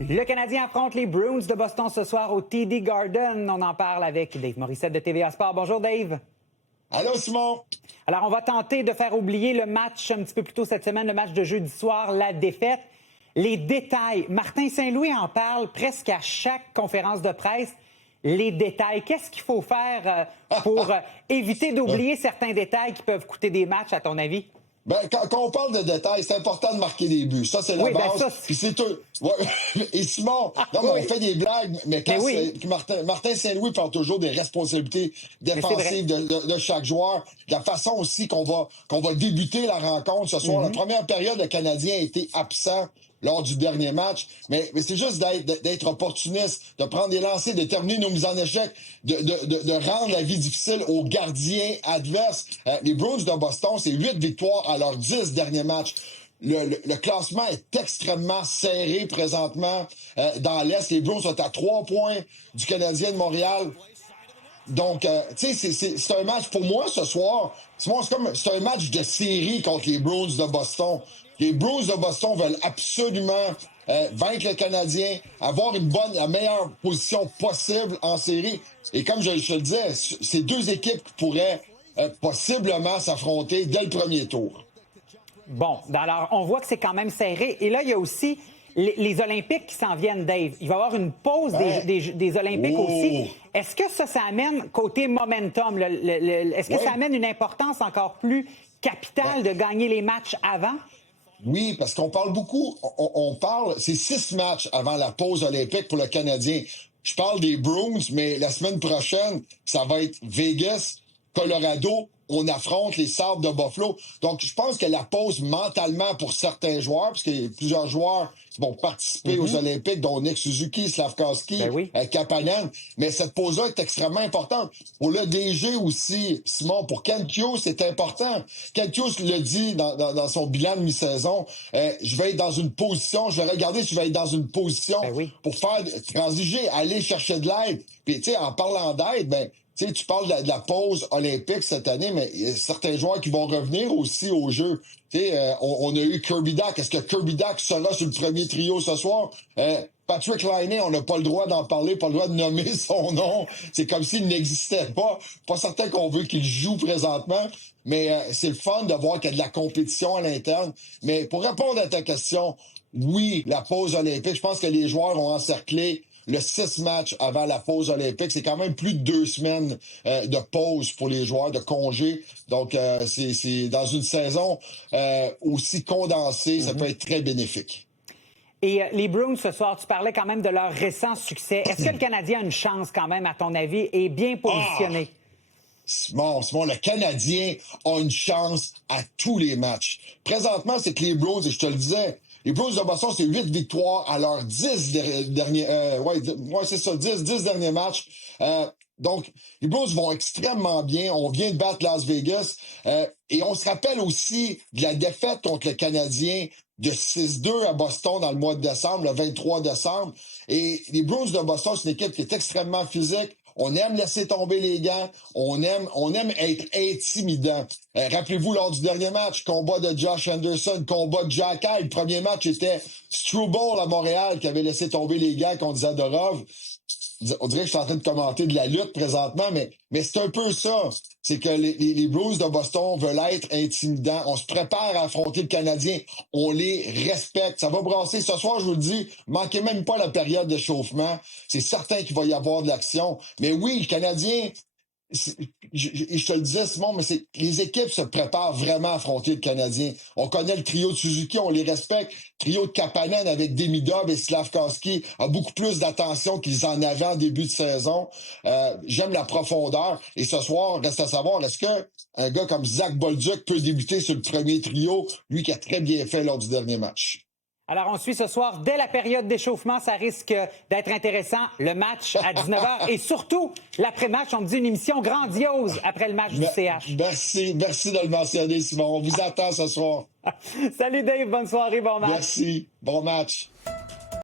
Le Canadien affronte les Bruins de Boston ce soir au TD Garden. On en parle avec Dave Morissette de TVA Sport. Bonjour Dave. Allô Simon. Alors on va tenter de faire oublier le match un petit peu plus tôt cette semaine, le match de jeudi soir, la défaite. Les détails. Martin Saint-Louis en parle presque à chaque conférence de presse. Les détails. Qu'est-ce qu'il faut faire pour éviter d'oublier certains détails qui peuvent coûter des matchs, à ton avis? Ben, quand on parle de détails, c'est important de marquer des buts. Ça, c'est la base. Puis c'est tout. Ouais. Et Simon, non, mais on fait des blagues, mais quand Martin Saint-Louis parle toujours des responsabilités défensives de chaque joueur, de la façon aussi qu'on va débuter la rencontre ce soir. La première période, le Canadien a été absent lors du dernier match, mais c'est juste d'être opportuniste, de prendre des lancers, de terminer nos mises en échec, de rendre la vie difficile aux gardiens adverses. Les Bruins de Boston, c'est 8 victoires à leurs 10 derniers matchs. Le classement est extrêmement serré présentement dans l'Est. Les Bruins sont à 3 points du Canadien de Montréal. Donc, tu sais, c'est un match pour moi ce soir. C'est un match de série contre les Bruins de Boston. Les Bruins de Boston veulent absolument vaincre le Canadien, avoir la meilleure position possible en série. Et comme je le disais, c'est deux équipes qui pourraient possiblement s'affronter dès le premier tour. Bon, alors on voit que c'est quand même serré. Et là, il y a aussi les Olympiques qui s'en viennent, Dave. Il va y avoir une pause des Olympiques aussi. Est-ce que ça amène, côté momentum, est-ce que ça amène une importance encore plus capitale de gagner les matchs avant? Oui, parce qu'on parle beaucoup, c'est 6 matchs avant la pause olympique pour le Canadien. Je parle des Bruins, mais la semaine prochaine, ça va être Vegas, Colorado. On affronte les Sabres de Buffalo. Donc, je pense que la pause mentalement pour certains joueurs, parce qu'il y a plusieurs joueurs qui vont participer aux Olympiques, dont Nick Suzuki, Slafkovský, Kapanen. Mais cette pause-là est extrêmement importante. Pour le DG aussi, Simon, pour Kent Hughes, c'est important. Kent Hughes le dit dans son bilan de mi-saison, je vais être dans une position, je vais regarder si je vais être dans une position pour faire transiger, aller chercher de l'aide. Puis, tu sais, en parlant d'aide, tu parles de la pause olympique cette année, mais il y a certains joueurs qui vont revenir aussi au jeu. On a eu Kirby Dach. Est-ce que Kirby Dach sera sur le premier trio ce soir? Patrick Laine, on n'a pas le droit d'en parler, pas le droit de nommer son nom. C'est comme s'il n'existait pas. Pas certain qu'on veut qu'il joue présentement, mais c'est le fun de voir qu'il y a de la compétition à l'interne. Mais pour répondre à ta question, oui, la pause olympique, je pense que les joueurs ont encerclé le 6 matchs avant la pause olympique. C'est quand même plus de 2 semaines de pause pour les joueurs, de congé. Donc, c'est dans une saison aussi condensée, ça peut être très bénéfique. Et les Bruins, ce soir, tu parlais quand même de leur récent succès. Est-ce que le Canadien a une chance quand même, à ton avis, et bien positionné? Simon, le Canadien a une chance à tous les matchs. Présentement, c'est que les Bruins, et je te le disais, les Bruins de Boston, c'est 8 victoires à leurs 10 derniers... 10 derniers matchs. Donc, les Bruins vont extrêmement bien. On vient de battre Las Vegas. Et on se rappelle aussi de la défaite contre le Canadien de 6-2 à Boston dans le mois de décembre, le 23 décembre. Et les Bruins de Boston, c'est une équipe qui est extrêmement physique. On aime laisser tomber les gants. On aime être intimidant. Rappelez-vous, lors du dernier match, combat de Josh Anderson, combat de Jack High. Le premier match était Struble à Montréal qui avait laissé tomber les gants contre Zadorov. On dirait que je suis en train de commenter de la lutte présentement, mais c'est un peu ça. C'est que les Blues de Boston veulent être intimidants. On se prépare à affronter le Canadien. On les respecte. Ça va brasser. Ce soir, je vous le dis, manquez même pas la période d'échauffement. C'est certain qu'il va y avoir de l'action. Mais oui, le Canadien... Je te le disais, Simon, mais les équipes se préparent vraiment à affronter le Canadien. On connaît le trio de Suzuki, on les respecte. Le trio de Kapanen avec Demidov et Slafkovský a beaucoup plus d'attention qu'ils en avaient en début de saison. J'aime la profondeur. Et ce soir, reste à savoir, est-ce qu'un gars comme Zach Bolduc peut débuter sur le premier trio, lui qui a très bien fait lors du dernier match? Alors, on suit ce soir, dès la période d'échauffement, ça risque d'être intéressant, le match à 19h et surtout, l'après-match, on me dit une émission grandiose après le match du CH. Merci de le mentionner, Simon. On vous attend ce soir. Salut Dave, bonne soirée, bon match. Merci, bon match.